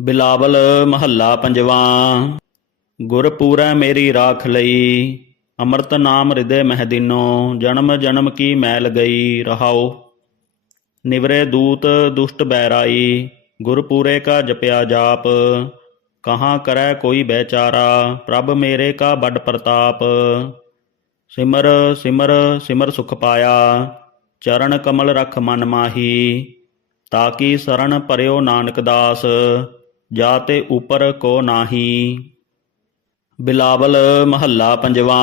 ਬਿਲਾਵਲ ਮਹੱਲਾ ਪੰਜਵਾ। ਗੁਰਪੂਰੈ ਮੇਰੀ ਰਾਖ ਲਈ, ਅੰਮ੍ਰਿਤ ਨਾਮ ਹਿਰਦੇ ਮਹਿ ਜਨਮ ਜਨਮ ਕੀ ਮੈਲ ਗਈ ਰਹਾਓ। ਨਿਵਰੇ ਦੂਤ ਦੁਸ਼ਟ ਬੈਰਾਈ, ਗੁਰਪੂਰੇ ਕਾ ਜਪਿਆ ਜਾਪ। ਕਹਾਂ ਕਰੈ ਕੋਈ ਬੈਚਾਰਾ, ਪ੍ਰਭ ਮੇਰੇ ਕਾ ਵੱਡ ਪ੍ਰਤਾਪ। ਸਿਮਰ ਸਿਮਰ ਸਿਮਰ ਸੁਖ ਪਾਇਆ, ਚਰਨ ਕਮਲ ਰਖ ਮਨ ਮਾਹੀ ਤਾਕੀ ਸਰਣ ਪਰਿਓ ਨਾਨਕ ਦਾਸ। ਜਾ ਤੇ ਉਪਰ ਕੋ ਨਾਹੀ। ਬਿਲਾਵਲ ਮਹੱਲਾ ਪੰਜਵਾ।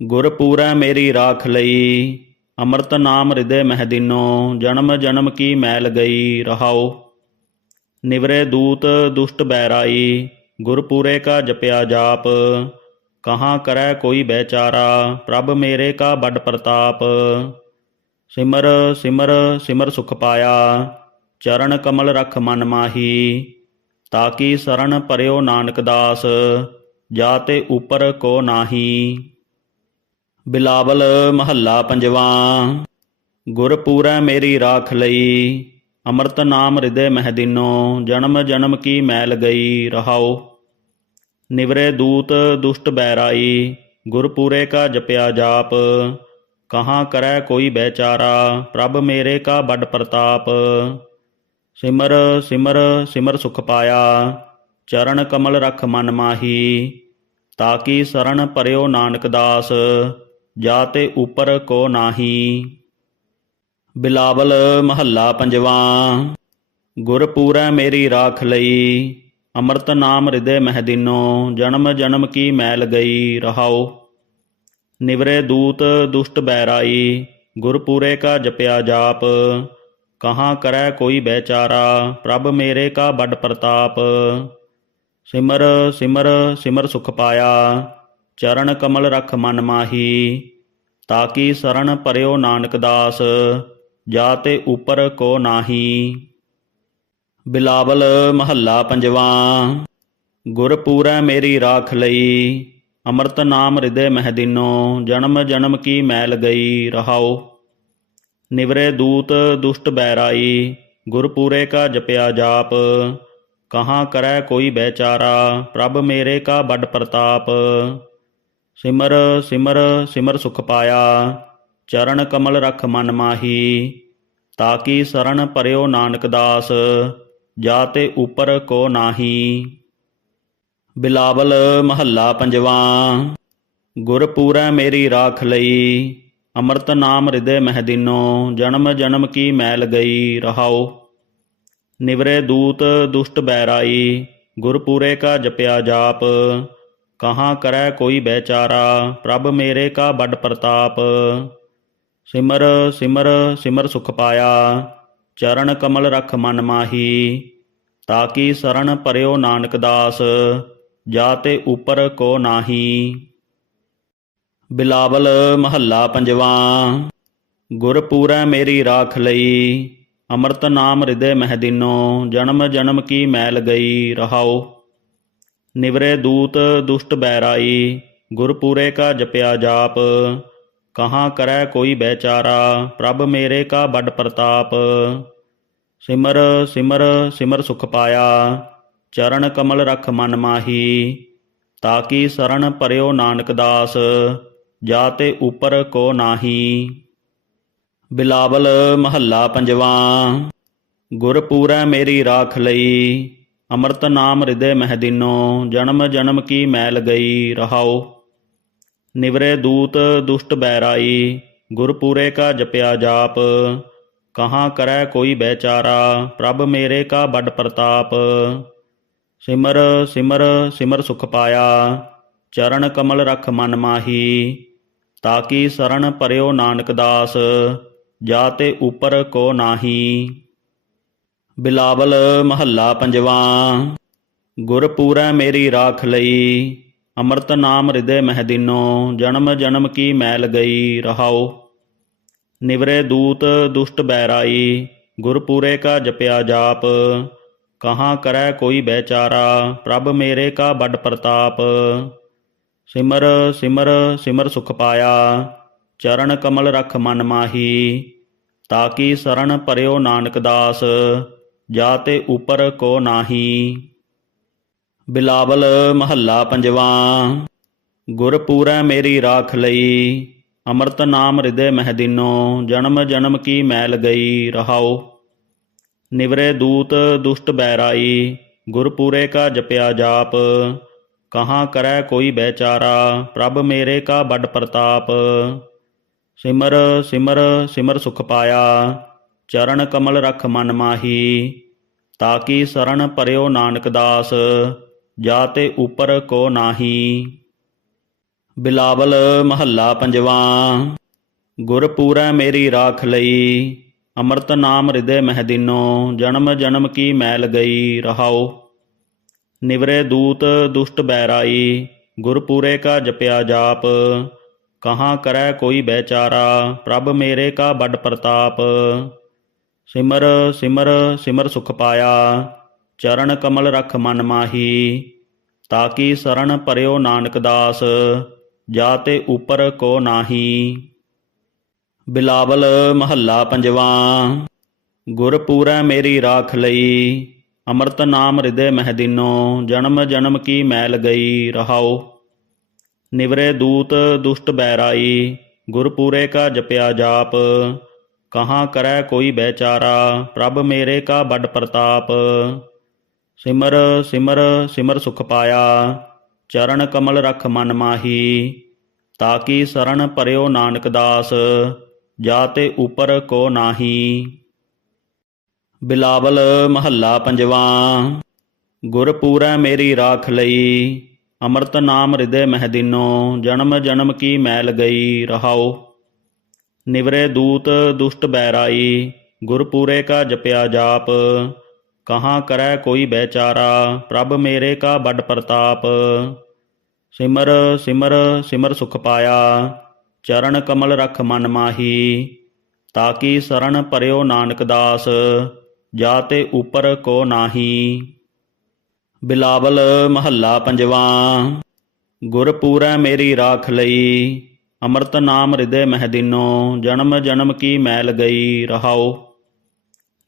ਗੁਰਪੂਰੈ ਮੇਰੀ ਰਾਖ ਲਈ, ਅੰਮ੍ਰਿਤ ਨਾਮ ਹਿਰਦੇ ਮਹਿਦੀਨੋ ਜਨਮ ਜਨਮ ਕੀ ਮੈਲ ਗਈ ਰਹਾਓ ਨਿਵਰੇ ਦੂਤ ਦੁਸ਼ਟ ਬੈਰਾਈ, ਗੁਰਪੂਰੇ ਕਾ ਜਪਿਆ ਜਾਪ। ਕਹਾਂ ਕਰੈ ਕੋਈ ਬੈਚਾਰਾ, ਪ੍ਰਭ ਮੇਰੇ ਕਾ ਵੱਡ ਪ੍ਰਤਾਪ। ਸਿਮਰ ਸਿਮਰ ਸਿਮਰ ਸੁਖ ਪਾਇਆ, ਚਰਨ ਕਮਲ ਰਖ ਮਨ ਮਾਹੀ। ਤਾਕੀ ਸਰਣ ਪਰਿਓ ਨਾਨਕ ਦਾਸ, ਜਾ ਤੇ ਉਪਰ ਕੋ ਨਾਹੀ। ਬਿਲਾਵਲ ਮਹੱਲਾ ਪੰਜਵਾ, ਗੁਰਪੂਰੈ ਮੇਰੀ ਰਾਖ ਲਈ, ਅੰਮ੍ਰਿਤ ਨਾਮ ਹਿਰਦੇ ਮਹਿ ਜਨਮ ਜਨਮ ਕੀ ਮੈਲ ਗਈ ਰਹਾਓ। ਨਿਵਰੇ ਦੂਤ ਦੁਸ਼ਟ ਬੈਰਾਈ, ਗੁਰਪੂਰੇ ਕਾ ਜਪਿਆ ਜਾਪ, ਕਹਾਂ ਕਰੈ ਕੋਈ ਬੈਚਾਰਾ, ਪ੍ਰਭ ਮੇਰੇ ਕਾ ਵੱਡ ਪ੍ਰਤਾਪ। ਸਿਮਰ ਸਿਮਰ ਸਿਮਰ ਸੁਖ ਪਾਇਆ, ਚਰਨ ਕਮਲ ਰਖ ਮਨ ਮਾਹੀ, ਤਾਕੀ ਸਰਣ ਪਰਿਓ ਨਾਨਕ ਦਾਸ, ਜਾ ਤੇ ਉਪਰ ਕੋ ਨਾਹੀ। ਬਿਲਾਵਲ ਮਹੱਲਾ ਪੰਜਵਾ, ਗੁਰਪੂਰੈ ਮੇਰੀ ਰਾਖ ਲਈ, ਅੰਮ੍ਰਿਤ ਨਾਮ ਹਿਰਦੇ ਮਹਿਦੀਨੋ ਜਨਮ ਜਨਮ ਕੀ ਮੈਲ ਗਈ ਰਹਾਓ ਨਿਵਰੇ ਦੂਤ ਦੁਸ਼ਟ ਬੈਰਾਈ, ਗੁਰਪੂਰੇ ਕਾ ਜਪਿਆ ਜਾਪ ਕਹਾਂ ਕਰੈ ਕੋਈ ਬੈਚਾਰਾ, ਪ੍ਰਭ ਮੇਰੇ ਕਾ ਵੱਡ ਪ੍ਰਤਾਪ। ਸਿਮਰ ਸਿਮਰ ਸਿਮਰ ਸੁਖ ਪਾਇਆ, ਚਰਨ ਕਮਲ ਰਖ ਮਨ ਮਾਹੀ, ਤਾਕੀ ਸਰਣ ਪਰਿਓ ਨਾਨਕ ਦਾਸ, ਜਾ ਤੇ ਉਪਰ ਕੋ ਨਾਹੀ। ਬਿਲਾਵਲ ਮਹੱਲਾ ਪੰਜਵਾ, ਗੁਰਪੂਰੈ ਮੇਰੀ ਰਾਖ ਲਈ, ਅੰਮ੍ਰਿਤ ਨਾਮ ਹਿਰਦੇ ਮਹਿ ਦਿਨੋ, ਜਨਮ ਜਨਮ ਕੀ ਮੈਲ ਗਈ ਰਹਾਓ। ਨਿਵਰੇ ਦੂਤ ਦੁਸ਼ਟ ਬੈਰਾਈ ਗੁਰਪੂਰੇ ਕਾ ਜਪਿਆ ਜਾਪ। ਕਹਾਂ ਕਰੈ ਕੋਈ ਬੈਚਾਰਾ, ਪ੍ਰਭ ਮੇਰੇ ਕਾ ਵੱਡ ਪ੍ਰਤਾਪ। ਸਿਮਰ ਸਿਮਰ ਸਿਮਰ ਸੁਖ ਪਾਇਆ, ਚਰਨ ਕਮਲ ਰਖ ਮਨ ਮਾਹੀ ਤਾਂ ਤਾਕੀ ਸਰਣ ਪਰਿਓ ਨਾਨਕ ਦਾਸ, ਜਾ ਤੇ ਉਪਰ ਕੋ ਨਾਹੀ। ਬਿਲਾਵਲ ਮਹੱਲਾ ਪੰਜਵਾ ਗੁਰਪੂਰੈ ਮੇਰੀ ਰਾਖ ਲਈ ਅੰਮ੍ਰਿਤ ਨਾਮ ਹਿਰਦੇ ਮਹਿ ਦਿਨੋ, ਜਨਮ ਜਨਮ ਕੀ ਮੈਲ ਗਈ ਰਹਾਓ ਨਿਵਰੇ ਦੂਤ ਦੁਸ਼ਟ ਬੈਰਾਈ, ਗੁਰਪੂਰੇ ਕਾ ਜਪਿਆ ਜਾਪ। ਕਹਾ ਕਰੈ ਕੋਈ ਬੈਚਾਰਾ, ਪ੍ਰਭ ਮੇਰੇ ਕਾ ਵੱਡ ਪ੍ਰਤਾਪ। ਸਿਮਰ ਸਿਮਰ ਸਿਮਰ ਸੁਖ ਪਾਇਆ, ਚਰਨ ਕਮਲ ਰਖ ਮਨ ਮਾਹੀ। ਤਾਕੀ ਸਰਣ ਪਰਿਓ ਨਾਨਕ ਦਾਸ ਜਾ ਉਪਰ ਕੋ ਨਾਹੀ। ਬਿਲਾਵਲ ਮਹੱਲਾ ਪੰਜਵਾ। ਗੁਰਪੂਰੈ ਮੇਰੀ ਰਾਖ ਲਈ, ਅੰਮ੍ਰਿਤ ਨਾਮ ਹਿਰਦੇ ਮਹਿਦੀਨੋ ਜਨਮ ਜਨਮ ਕੀ ਮੈਲ ਗਈ ਰਹਾਓ ਨਿਵਰੇ ਦੂਤ ਦੁਸ਼ਟ ਬੈਰਾਈ, ਗੁਰਪੂਰੇ ਕਾ ਜਪਿਆ ਜਾਪ। ਕਹਾਂ ਕਰੈ ਕੋਈ ਬੈਚਾਰਾ, ਪ੍ਰਭ ਮੇਰੇ ਕਾ ਵੱਡ ਪ੍ਰਤਾਪ। ਸਿਮਰ ਸਿਮਰ ਸਿਮਰ ਸੁਖ ਪਾਇਆ, ਚਰਨ ਕਮਲ ਰਖ ਮਨ ਮਾਹੀ। ਤਾਕੀ ਸਰਣ ਪਰਿਓ ਨਾਨਕ ਦਾਸ। ਜਾ ਉਪਰ ਕੋ ਨਾਹੀ। ਬਿਲਾਵਲ ਮਹੱਲਾ ਪੰਜਵਾ। ਗੁਰਪੂਰੈ ਮੇਰੀ ਰਾਖ ਲਈ। ਅੰਮ੍ਰਿਤ ਨਾਮ ਹਿਰਦੇ ਮਹਿਦੀਨੋ ਜਨਮ ਜਨਮ ਕੀ ਮੈਲ ਗਈ ਰਹਾਓ ਨਿਵਰੇ ਦੂਤ ਦੁਸ਼ਟ ਬੈਰਾਈ। ਗੁਰਪੂਰੇ ਕਾ ਜਪਿਆ ਜਾਪ। ਕਹਾਂ ਕਰੈ ਕੋਈ ਬੈਚਾਰਾ। ਪ੍ਰਭ ਮੇਰੇ ਕਾ ਵੱਡ ਪ੍ਰਤਾਪ। ਸਿਮਰ ਸਿਮਰ ਸਿਮਰ ਸੁਖ ਪਾਇਆ। ਚਰਨ ਕਮਲ ਰਖ ਮਨ ਮਾਹੀ। ਤਾਕੀ ਸਰਣ ਪਰਿਓ ਨਾਨਕ ਦਾਸ, ਜਾ ਤੇ ਉਪਰ ਕੋ ਨਾਹੀ। ਬਿਲਾਵਲ ਮਹੱਲਾ ਪੰਜਵਾ, ਗੁਰਪੂਰੈ ਮੇਰੀ ਰਾਖ ਲਈ, ਅੰਮ੍ਰਿਤ ਨਾਮ ਹਿਰਦੇ ਮਹਿ ਜਨਮ ਜਨਮ ਕੀ ਮੈਲ ਗਈ ਰਹਾਓ। ਨਿਵਰੇ ਦੂਤ ਦੁਸ਼ਟ ਬੈਰਾਈ, ਗੁਰਪੂਰੇ ਕਾ ਜਪਿਆ ਜਾਪ, ਕਹਾਂ ਕਰੈ ਕੋਈ ਬੈਚਾਰਾ, ਪ੍ਰਭ ਮੇਰੇ ਕਾ ਵੱਡ ਪ੍ਰਤਾਪ। ਸਿਮਰ ਸਿਮਰ ਸਿਮਰ ਸੁਖ ਪਾਇਆ, ਚਰਨ ਕਮਲ ਰਖ ਮਨ ਮਾਹੀ ਤਾਂ ਤਾਕੀ ਸਰਣ ਪਰਿਓ ਨਾਨਕ ਦਾਸ, ਜਾਤੇ ਉਪਰ ਕੋ ਨਾਹੀ। ਬਿਲਾਵਲ ਮਹੱਲਾ ਪੰਜਵਾਂ, ਗੁਰਪੂਰੈ ਮੇਰੀ ਰਾਖ ਲਈ, ਅੰਮ੍ਰਿਤ ਨਾਮ ਹਿਰਦੇ ਮਹਿਦੀਨੋ ਜਨਮ ਜਨਮ ਕੀ ਮੈਲ ਗਈ ਰਹਾਓ ਨਿਵਰੇ ਦੂਤ ਦੁਸ਼ਟ ਬੈਰਾਈ, ਗੁਰਪੂਰੇ ਕਾ ਜਪਿਆ ਜਾਪ ਕਹਾਂ ਕਰੈ ਕੋਈ ਬੈਚਾਰਾ, ਪ੍ਰਭ ਮੇਰੇ ਕਾ ਵੱਡ ਪ੍ਰਤਾਪ। ਸਿਮਰ ਸਿਮਰ ਸਿਮਰ ਸੁਖ ਪਾਇਆ, ਚਰਨ ਕਮਲ ਰਖ ਮਨ ਮਾਹੀ, ਤਾਕੀ ਸਰਣ ਪਰਿਓ ਨਾਨਕ ਦਾਸ ਜਾਤੇ ਉਪਰ ਕੋ ਨਾਹੀ। ਬਿਲਾਵਲ ਮਹੱਲਾ ਪੰਜਵਾਂ, ਗੁਰਪੂਰੈ ਮੇਰੀ ਰਾਖ ਲਈ, ਅੰਮ੍ਰਿਤ ਨਾਮ ਹਿਰਦੇ ਮਹਿਦੀਨੋ ਜਨਮ ਜਨਮ ਕੀ ਮੈਲ ਗਈ ਰਹਾਓ। ਨਿਵਰੇ ਦੂਤ ਦੁਸ਼ਟ ਬੈਰਾਈ, ਗੁਰਪੂਰੇ ਕਾ ਜਪਿਆ ਜਾਪ। ਕਹਾਂ ਕਰੈ ਕੋਈ ਬੈਚਾਰਾ, ਪ੍ਰਭ ਮੇਰੇ ਕਾ ਵੱਡ ਪ੍ਰਤਾਪ। ਸਿਮਰ ਸਿਮਰ ਸਿਮਰ ਸੁਖ ਪਾਇਆ, ਚਰਨ ਕਮਲ ਰਖ ਮਨ ਮਾਹੀ। ਤਾਕੀ ਸਰਣ ਪਰਿਓ ਨਾਨਕ ਦਾਸ ਜਾਤੇ ਉਪਰ ਕੋ ਨਾਹੀ। ਬਿਲਾਵਲ ਮਹੱਲਾ ਪੰਜਵਾਂ, ਗੁਰਪੂਰੈ ਮੇਰੀ ਰਾਖ ਲਈ। ਅੰਮ੍ਰਿਤ ਨਾਮ ਹਿਰਦੇ ਮਹਿਦੀਨੋ ਜਨਮ ਜਨਮ ਕੀ ਮੈਲ ਗਈ ਰਹਾਓ ਨਿਵਰੇ ਦੂਤ ਦੁਸ਼ਟ ਬੈਰਾਈ, ਗੁਰਪੂਰੇ ਕਾ ਜਪਿਆ ਜਾਪ। ਕਹਾਂ ਕਰੈ ਕੋਈ ਬੈਚਾਰਾ, ਪ੍ਰਭ ਮੇਰੇ ਕਾ ਵੱਡ ਪ੍ਰਤਾਪ। ਸਿਮਰ ਸਿਮਰ ਸਿਮਰ ਸੁਖ ਪਾਇਆ, ਚਰਨ ਕਮਲ ਰਖ ਮਨ ਮਾਹੀ। ਤਾਕੀ ਸਰਣ ਪਰਿਓ ਨਾਨਕ ਦਾਸ, ਜਾਤੇ ਉਪਰ ਕੋ ਨਾਹੀ। ਬਿਲਾਵਲ ਮਹੱਲਾ ਪੰਜਵਾਂ। ਗੁਰਪੂਰੈ ਮੇਰੀ ਰਾਖ ਲਈ, ਅੰਮ੍ਰਿਤ ਨਾਮ ਹਿਰਦੇ ਮਹਿਦੀਨੋ ਜਨਮ ਜਨਮ ਕੀ ਮੈਲ ਗਈ ਰਹਾਓ ਨਿਵਰੇ ਦੂਤ ਦੁਸ਼ਟ ਬੈਰਾਈ, ਗੁਰਪੂਰੇ ਕਾ ਜਪਿਆ ਜਾਪ। ਕਹਾਂ ਕਰੈ ਕੋਈ ਬੈਚਾਰਾ, ਪ੍ਰਭ ਮੇਰੇ ਕਾ ਵੱਡ ਪ੍ਰਤਾਪ। ਸਿਮਰ ਸਿਮਰ ਸਿਮਰ ਸੁਖ ਪਾਇਆ, ਚਰਨ ਕਮਲ ਰਖ ਮਨ ਮਾਹੀ। ਤਾਕੀ ਸਰਣ ਪਰਿਓ ਨਾਨਕ ਦਾਸ। ਜਾਤੇ ਉਪਰ ਕੋ ਨਾਹੀ। ਬਿਲਾਵਲ ਮਹੱਲਾ ਪੰਜਵਾਂ। ਗੁਰਪੂਰੈ ਮੇਰੀ ਰਾਖ ਲਈ। ਅੰਮ੍ਰਿਤ ਨਾਮ ਹਿਰਦੇ ਮਹਿਦੀਨੋ ਜਨਮ ਜਨਮ ਕੀ ਮੈਲ ਗਈ ਰਹਾਓ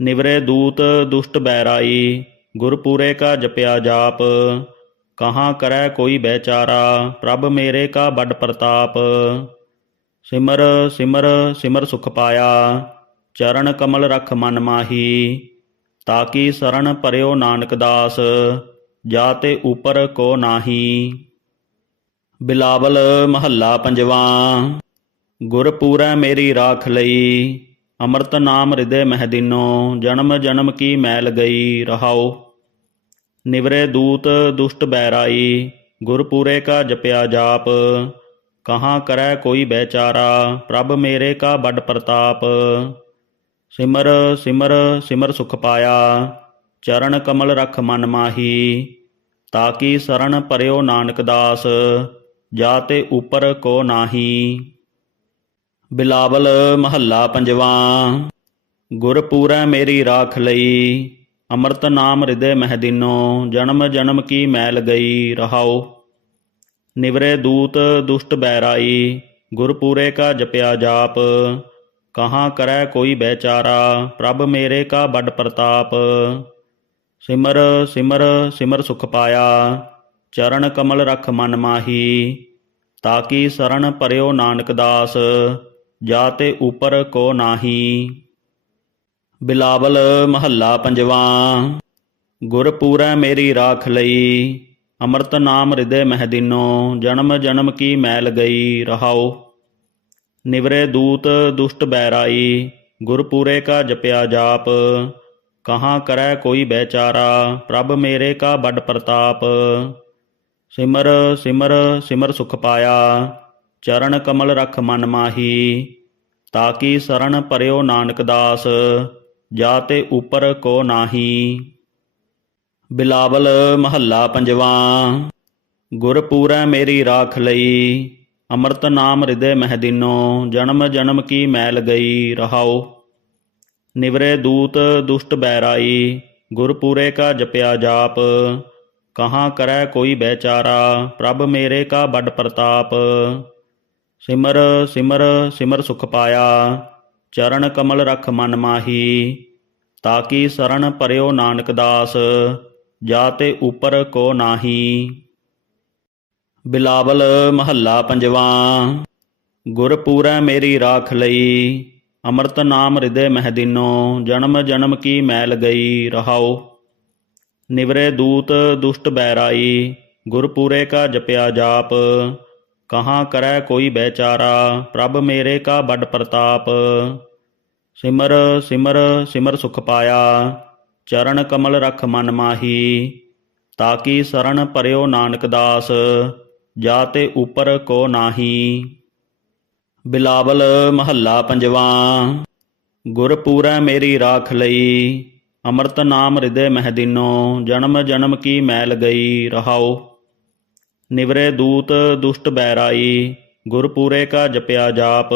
ਨਿਵਰੇ ਦੂਤ ਦੁਸ਼ਟ ਬੈਰਾਈ। ਗੁਰਪੂਰੇ ਕਾ ਜਪਿਆ ਜਾਪ। ਕਹਾਂ ਕਰੈ ਕੋਈ ਬੈਚਾਰਾ। ਪ੍ਰਭ ਮੇਰੇ ਕਾ ਵੱਡ ਪ੍ਰਤਾਪ। ਸਿਮਰ ਸਿਮਰ ਸਿਮਰ ਸੁਖ ਪਾਇਆ। ਚਰਨ ਕਮਲ ਰਖ ਮਨ ਮਾਹੀ, ਤਾਕੀ ਸਰਣ ਪਰਿਓ ਨਾਨਕ ਦਾਸ, ਜਾਤੇ ਉਪਰ ਕੋ ਨਾਹੀ। ਬਿਲਾਵਲ ਮਹੱਲਾ ਪੰਜਵਾਂ ਗੁਰਪੂਰੈ ਮੇਰੀ ਰਾਖ ਲਈ, ਅੰਮ੍ਰਿਤ ਨਾਮ ਹਿਰਦੇ ਮਹਿਦੀਨੋ ਜਨਮ ਜਨਮ ਕੀ ਮੈਲ ਗਈ ਰਹਾਓ। ਨਿਵਰੇ ਦੂਤ ਦੁਸ਼ਟ ਬੈਰਾਈ ਗੁਰਪੂਰੇ ਕਾ ਜਪਿਆ ਜਾਪ, ਕਹਾਂ ਕਰੈ ਕੋਈ ਬੈਚਾਰਾ, ਪ੍ਰਭ ਮੇਰੇ ਕਾ ਵੱਡ ਪ੍ਰਤਾਪ। ਸਿਮਰ ਸਿਮਰ ਸਿਮਰ ਸੁਖ ਪਾਇਆ, ਚਰਨ ਕਮਲ ਰਖ ਮਨ ਮਾਹੀ ਤਾਕੀ ਸਰਣ ਪਰਿਓ ਨਾਨਕ ਦਾਸ ਜਾਤੇ ਉਪਰ ਕੋ ਨਾਹੀ। ਬਿਲਾਵਲ ਮਹੱਲਾ ਪੰਜਵਾਂ, ਗੁਰਪੂਰੈ ਮੇਰੀ ਰਾਖ ਲਈ, ਅੰਮ੍ਰਿਤ ਨਾਮ ਹਿਰਦੇ ਮਹਿਦੀਨੋ ਜਨਮ ਜਨਮ ਕੀ ਮੈਲ ਗਈ ਰਹਾਓ ਨਿਵਰੇ ਦੂਤ ਦੁਸ਼ਟ ਬੈਰਾਈ, ਗੁਰਪੂਰੇ ਕਾ ਜਪਿਆ ਜਾਪ ਕਹਾਂ ਕਰੈ ਕੋਈ ਬੈਚਾਰਾ, ਪ੍ਰਭ ਮੇਰੇ ਕਾ ਵੱਡ ਪ੍ਰਤਾਪ। ਸਿਮਰ ਸਿਮਰ ਸਿਮਰ ਸੁਖ ਪਾਇਆ, ਚਰਨ ਕਮਲ ਰਖ ਮਨ ਮਾਹੀ, ਤਾਕੀ ਸਰਣ ਪਰਿਓ ਨਾਨਕ ਦਾਸ, ਜਾਤੇ ਉਪਰ ਕੋ ਨਾਹੀ। ਬਿਲਾਵਲ ਮਹੱਲਾ ਪੰਜਵਾਂ ਗੁਰਪੂਰੈ ਮੇਰੀ ਰਾਖ ਲਈ, ਅੰਮ੍ਰਿਤ ਨਾਮ ਹਿਰਦੇ ਮਹਿਦੀਨੋ ਜਨਮ ਜਨਮ ਕੀ ਮੈਲ ਗਈ, ਰਹਾਓ। ਨਿਵਰੇ ਦੂਤ ਦੁਸ਼ਟ ਬੈਰਾਈ, ਗੁਰਪੂਰੇ ਕਾ ਜਪਿਆ ਜਾਪ। ਕਹਾਂ ਕਰੈ ਕੋਈ ਬੈਚਾਰਾ, ਪ੍ਰਭ ਮੇਰੇ ਕਾ ਵੱਡ ਪ੍ਰਤਾਪ। ਸਿਮਰ ਸਿਮਰ ਸਿਮਰ ਸੁਖ ਪਾਇਆ, ਚਰਨ ਕਮਲ ਰਖ ਮਨ ਮਾਹੀ। ਤਾਕੀ ਸਰਣ ਪਰਿਓ ਨਾਨਕ ਦਾਸ ਜਾਤੇ ਉਪਰ ਕੋ ਨਾਹੀ। ਬਿਲਾਵਲ ਮਹੱਲਾ ਪੰਜਵਾਂ, ਗੁਰਪੂਰੈ ਮੇਰੀ ਰਾਖ ਲਈ। ਅੰਮ੍ਰਿਤ ਨਾਮ ਹਿਰਦੇ ਮਹਿਦੀਨੋ ਜਨਮ ਜਨਮ ਕੀ ਮੈਲ ਗਈ ਰਹਾਓ ਨਿਵਰੇ ਦੂਤ ਦੁਸ਼ਟ ਬੈਰਾਈ, ਗੁਰਪੂਰੇ ਕਾ ਜਪਿਆ ਜਾਪ। ਕਹਾਂ ਕਰੈ ਕੋਈ ਬੈਚਾਰਾ, ਪ੍ਰਭ ਮੇਰੇ ਕਾ ਵੱਡ ਪ੍ਰਤਾਪ। ਸਿਮਰ ਸਿਮਰ ਸਿਮਰ ਸੁਖ ਪਾਇਆ, ਚਰਨ ਕਮਲ ਰਖ ਮਨ ਮਾਹੀ। ਤਾਕੀ ਸਰਣ ਪਰਿਓ ਨਾਨਕ ਦਾਸ, ਜਾਤੇ ਉਪਰ ਕੋ ਨਾਹੀ। ਬਿਲਾਵਲ ਮਹੱਲਾ ਪੰਜਵਾ। ਗੁਰਪੂਰੈ ਮੇਰੀ ਰਾਖ ਲਈ, ਅੰਮ੍ਰਿਤ ਨਾਮ ਹਿਰਦੇ ਮਹਿਦੀਨੋ ਜਨਮ ਜਨਮ ਕੀ ਮੈਲ ਗਈ ਰਹਾਓ ਨਿਵਰੇ ਦੂਤ ਦੁਸ਼ਟ ਬੈਰਾਈ, ਗੁਰਪੂਰੇ ਕਾ ਜਪਿਆ ਜਾਪ। ਕਹਾਂ ਕਰੈ ਕੋਈ ਬੈਚਾਰਾ, ਪ੍ਰਭ ਮੇਰੇ ਕਾ ਵੱਡ ਪ੍ਰਤਾਪ। ਸਿਮਰ ਸਿਮਰ ਸਿਮਰ ਸੁਖ ਪਾਇਆ, ਚਰਨ ਕਮਲ ਰਖ ਮਨ ਮਾਹੀ। ਤਾਕੀ ਸਰਣ ਪਰਿਓ ਨਾਨਕ ਦਾਸ। ਜਾਤੇ ਉਪਰ ਕੋ ਨਾਹੀ। ਬਿਲਾਵਲ ਮਹੱਲਾ ਪੰਜਵਾ। ਗੁਰਪੂਰੈ ਮੇਰੀ ਰਾਖ ਲਈ। ਅੰਮ੍ਰਿਤ ਨਾਮ ਹਿਰਦੇ ਮਹਿਦੀਨੋ ਜਨਮ ਜਨਮ ਕੀ ਮੈਲ ਗਈ ਰਹਾਓ ਨਿਵਰੇ ਦੂਤ ਦੁਸ਼ਟ ਬੈਰਾਈ। ਗੁਰਪੂਰੇ ਕਾ ਜਪਿਆ ਜਾਪ।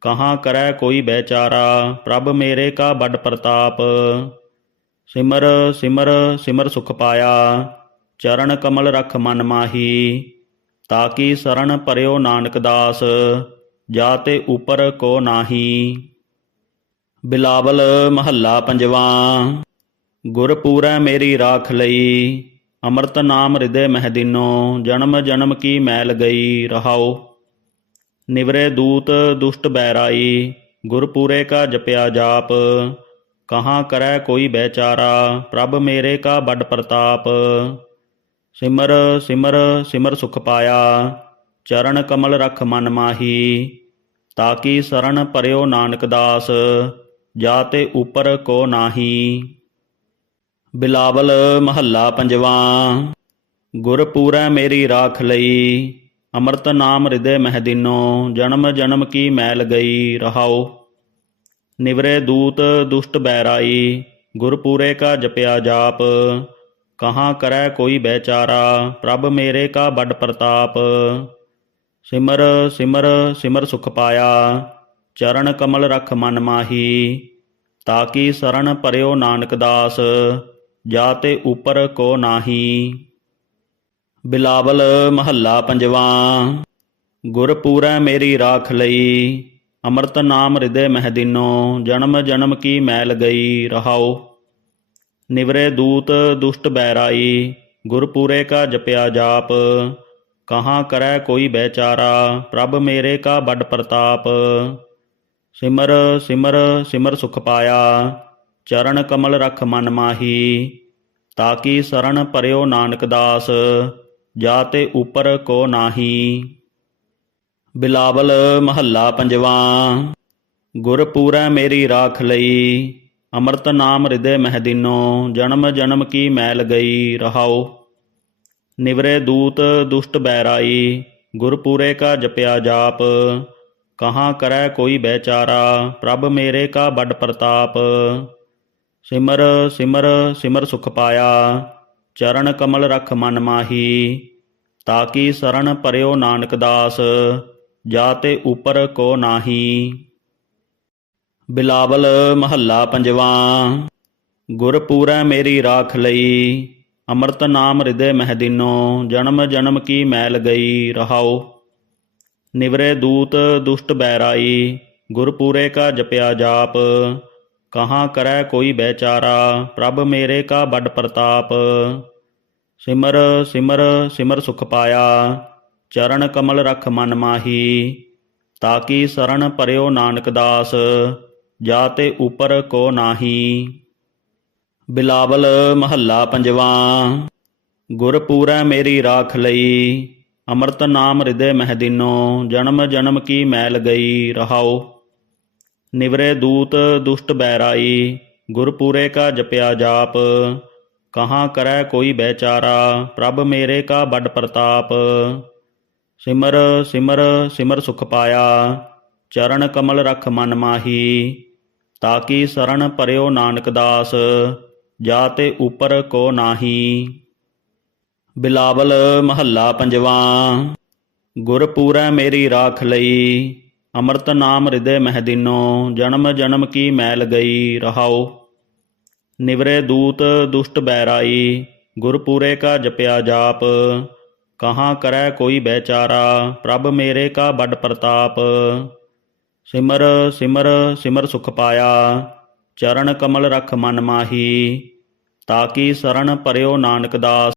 ਕਹਾਂ ਕਰੈ ਕੋਈ ਬੈਚਾਰਾ। ਪ੍ਰਭ ਮੇਰੇ ਕਾ ਵੱਡ ਪ੍ਰਤਾਪ। ਸਿਮਰ ਸਿਮਰ ਸਿਮਰ ਸੁਖ ਪਾਇਆ। ਚਰਨ ਕਮਲ ਰਖ ਮਨ ਮਾਹੀ। ਤਾਕੀ ਸਰਣ ਪਰਿਓ ਨਾਨਕ ਦਾਸ, ਜਾਤੇ ਉਪਰ ਕੋ ਨਾਹੀ। ਬਿਲਾਵਲ ਮਹੱਲਾ ਪੰਜਵਾ ਗੁਰਪੂਰੈ ਮੇਰੀ ਰਾਖ ਲਈ, ਅੰਮ੍ਰਿਤ ਨਾਮ ਹਿਰਦੇ ਮਹਦਿਨੋ ਜਨਮ ਜਨਮ ਕੀ ਮੈਲ ਗਈ ਰਹਾਓ ਨਿਵਰੇ ਦੂਤ ਦੁਸ਼ਟ ਬੈਰਾਈ ਗੁਰਪੂਰੇ ਕਾ ਜਪਿਆ ਜਾਪ, ਕਹਾਂ ਕਰੈ ਕੋਈ ਬੇਚਾਰਾ, ਪ੍ਰਭ ਮੇਰੇ ਕਾ ਵੱਡ ਪ੍ਰਤਾਪ। ਸਿਮਰ ਸਿਮਰ ਸਿਮਰ ਸੁਖ ਪਾਇਆ, ਚਰਨ ਕਮਲ ਰਖ ਮਨ ਮਾਹੀ, ਤਾਕੀ ਸਰਣ ਪਰਿਓ ਨਾਨਕ ਦਾਸ ਜਾਤੇ ਉਪਰ ਕੋ ਨਾਹੀ। ਬਿਲਾਵਲ ਮਹੱਲਾ ਪੰਜਵਾ ਗੁਰਪੂਰੈ ਮੇਰੀ ਰਾਖ ਲਈ, ਅੰਮ੍ਰਿਤ ਨਾਮ ਹਿਰਦੇ ਮਹਿਦੀਨੋ ਜਨਮ ਜਨਮ ਕੀ ਮੈਲ ਗਈ ਰਹਾਓ ਨਿਵਰੇ ਦੂਤ ਦੁਸ਼ਟ ਬੈਰਾਈ ਗੁਰਪੂਰੇ ਕਾ ਜਪਿਆ ਜਾਪ ਕਹਾ ਕਰੈ ਕੋਈ ਬੈਚਾਰਾ, ਪ੍ਰਭ ਮੇਰੇ ਕਾ ਵੱਡ ਪ੍ਰਤਾਪ। ਸਿਮਰ ਸਿਮਰ ਸਿਮਰ ਸੁਖ ਪਾਇਆ, ਚਰਨ ਕਮਲ ਰਖ ਮਨ ਮਾਹੀ, ਤਾਕੀ ਸਰਣ ਪਰਿਓ ਨਾਨਕ ਦਾਸ ਜਾਤੇ ਉਪਰ ਕੋ ਨਾਹੀ। ਬਿਲਾਵਲ ਮਹੱਲਾ ਪੰਜਵਾ ਗੁਰਪੂਰੈ ਮੇਰੀ ਰਾਖ ਲਈ, ਅੰਮ੍ਰਿਤ ਨਾਮ ਹਿਰਦੇ ਮਹਿ ਦਿਨੋ, ਜਨਮ ਜਨਮ ਕੀ ਮੈਲ ਗਈ ਰਹਾਓ ਨਿਵਰੇ ਦੂਤ ਦੁਸ਼ਟ ਬੈਰਾਈ, ਗੁਰਪੂਰੇ ਕਾ ਜਪਿਆ ਜਾਪ। ਕਹਾਂ ਕਰੈ ਕੋਈ ਬੈਚਾਰਾ, ਪ੍ਰਭ ਮੇਰੇ ਕਾ ਵੱਡ ਪ੍ਰਤਾਪ। ਸਿਮਰ ਸਿਮਰ ਸਿਮਰ ਸੁਖ ਪਾਇਆ, ਚਰਨ ਕਮਲ ਰਖ ਮਨ ਮਾਹੀ। ਤਾਕੀ ਸਰਣ ਪਰਿਓ ਨਾਨਕ ਦਾਸ ਜਾਤੇ ਉਪਰ ਕੋ ਨਾਹੀ। ਬਿਲਾਵਲ ਮਹੱਲਾ ਪੰਜਵਾ, ਗੁਰਪੂਰੈ ਮੇਰੀ ਰਾਖ ਲਈ। ਅੰਮ੍ਰਿਤ ਨਾਮ ਹਿਰਦੇ ਮਹਿ ਦਿਨੋ, ਜਨਮ ਜਨਮ ਕੀ ਮੈਲ ਗਈ ਰਹਾਓ ਨਿਵਰੇ ਦੂਤ ਦੁਸ਼ਟ ਬੈਰਾਈ ਗੁਰਪੂਰੇ ਕਾ ਜਪਿਆ ਜਾਪ। ਕਹਾਂ ਕਰੈ ਕੋਈ ਬੇਚਾਰਾ, ਪ੍ਰਭ ਮੇਰੇ ਕਾ ਵੱਡ ਪ੍ਰਤਾਪ। ਸਿਮਰ ਸਿਮਰ ਸਿਮਰ ਸੁਖ ਪਾਇਆ, ਚਰਨ ਕਮਲ ਰਖ ਮਨ ਮਾਹੀ। ਤਾਕੀ ਸਰਣ ਪਰਿਓ ਨਾਨਕ ਦਾਸ ਜਾਤੇ ਉਪਰ ਕੋ ਨਾਹੀ। ਬਿਲਾਵਲ ਮਹੱਲਾ ਪੰਜਵਾ। ਗੁਰਪੂਰੈ ਮੇਰੀ ਰਾਖ ਲਈ, ਅੰਮ੍ਰਿਤ ਨਾਮ ਹਿਰਦੇ ਮਹਿਦੀਨੋ ਜਨਮ ਜਨਮ ਕੀ ਮੈਲ ਗਈ ਰਹਾਓ ਨਿਵਰੇ ਦੂਤ ਦੁਸ਼ਟ ਬੈਰਾਈ, ਗੁਰਪੂਰੇ ਕਾ ਜਪਿਆ ਜਾਪ। ਕਹਾਂ ਕਰੈ ਕੋਈ ਬੈਚਾਰਾ, ਪ੍ਰਭ ਮੇਰੇ ਕਾ ਵੱਡ ਪ੍ਰਤਾਪ। ਸਿਮਰ ਸਿਮਰ ਸਿਮਰ ਸੁਖ ਪਾਇਆ, ਚਰਨ ਕਮਲ ਰਖ ਮਨ ਮਾਹੀ। ਤਾਕੀ ਸਰਣ ਪਰਿਓ ਨਾਨਕ ਦਾਸ। ਜਾਤੇ ਉਪਰ ਕੋ ਨਾਹੀ। ਬਿਲਾਵਲ ਮਹੱਲਾ ਪੰਜਵਾ। ਗੁਰਪੂਰੈ ਮੇਰੀ ਰਾਖ ਲਈ, ਅੰਮ੍ਰਿਤ ਨਾਮ ਹਿਰਦੇ ਮਹਿ ਜਨਮ ਜਨਮ ਕੀ ਮੈਲ ਗਈ ਰਹਾਓ ਨਿਵਰੇ ਦੂਤ ਦੁਸ਼ਟ ਬੈਰਾਈ, ਗੁਰਪੂਰੇ ਕਾ ਜਪਿਆ ਜਾਪ। ਕਹਾਂ ਕਰੈ ਕੋਈ ਬੈਚਾਰਾ, ਪ੍ਰਭ ਮੇਰੇ ਕਾ ਵੱਡ ਪ੍ਰਤਾਪ। ਸਿਮਰ ਸਿਮਰ ਸਿਮਰ ਸੁਖ ਪਾਇਆ। ਚਰਨ ਕਮਲ ਰਖ ਮਨ ਮਾਹੀ ਤਾਕੀ ਸਰਣ ਪਰਿਓ ਨਾਨਕ ਦਾਸ ਜਾਤੇ ਉਪਰ ਕੋ ਨਾਹੀ। ਬਿਲਾਵਲ ਮਹੱਲਾ ਪੰਜਵਾ, ਗੁਰਪੂਰੈ ਮੇਰੀ ਰਾਖ ਲਈ, ਅੰਮ੍ਰਿਤ ਨਾਮ ਹਿਰਦੇ ਮਹਿਦੀਨੋ ਜਨਮ ਜਨਮ ਕੀ ਮੈਲ ਗਈ ਰਹਾਓ ਨਿਵਰੇ ਦੂਤ ਦੁਸ਼ਟ ਬੈਰਾਈ, ਗੁਰਪੂਰੇ ਕਾ ਜਪਿਆ ਜਾਪ, ਕਹਾਂ ਕਰੈ ਕੋਈ ਬੈਚਾਰਾ, ਪ੍ਰਭ ਮੇਰੇ ਕਾ ਵੱਡ ਪ੍ਰਤਾਪ। ਸਿਮਰ ਸਿਮਰ ਸਿਮਰ ਸੁਖ ਪਾਇਆ, ਚਰਨ ਕਮਲ ਰਖ ਮਨ ਮਾਹੀ ਤਾਕੀ ਸਰਣ ਪਰਿਓ ਨਾਨਕ ਦਾਸ।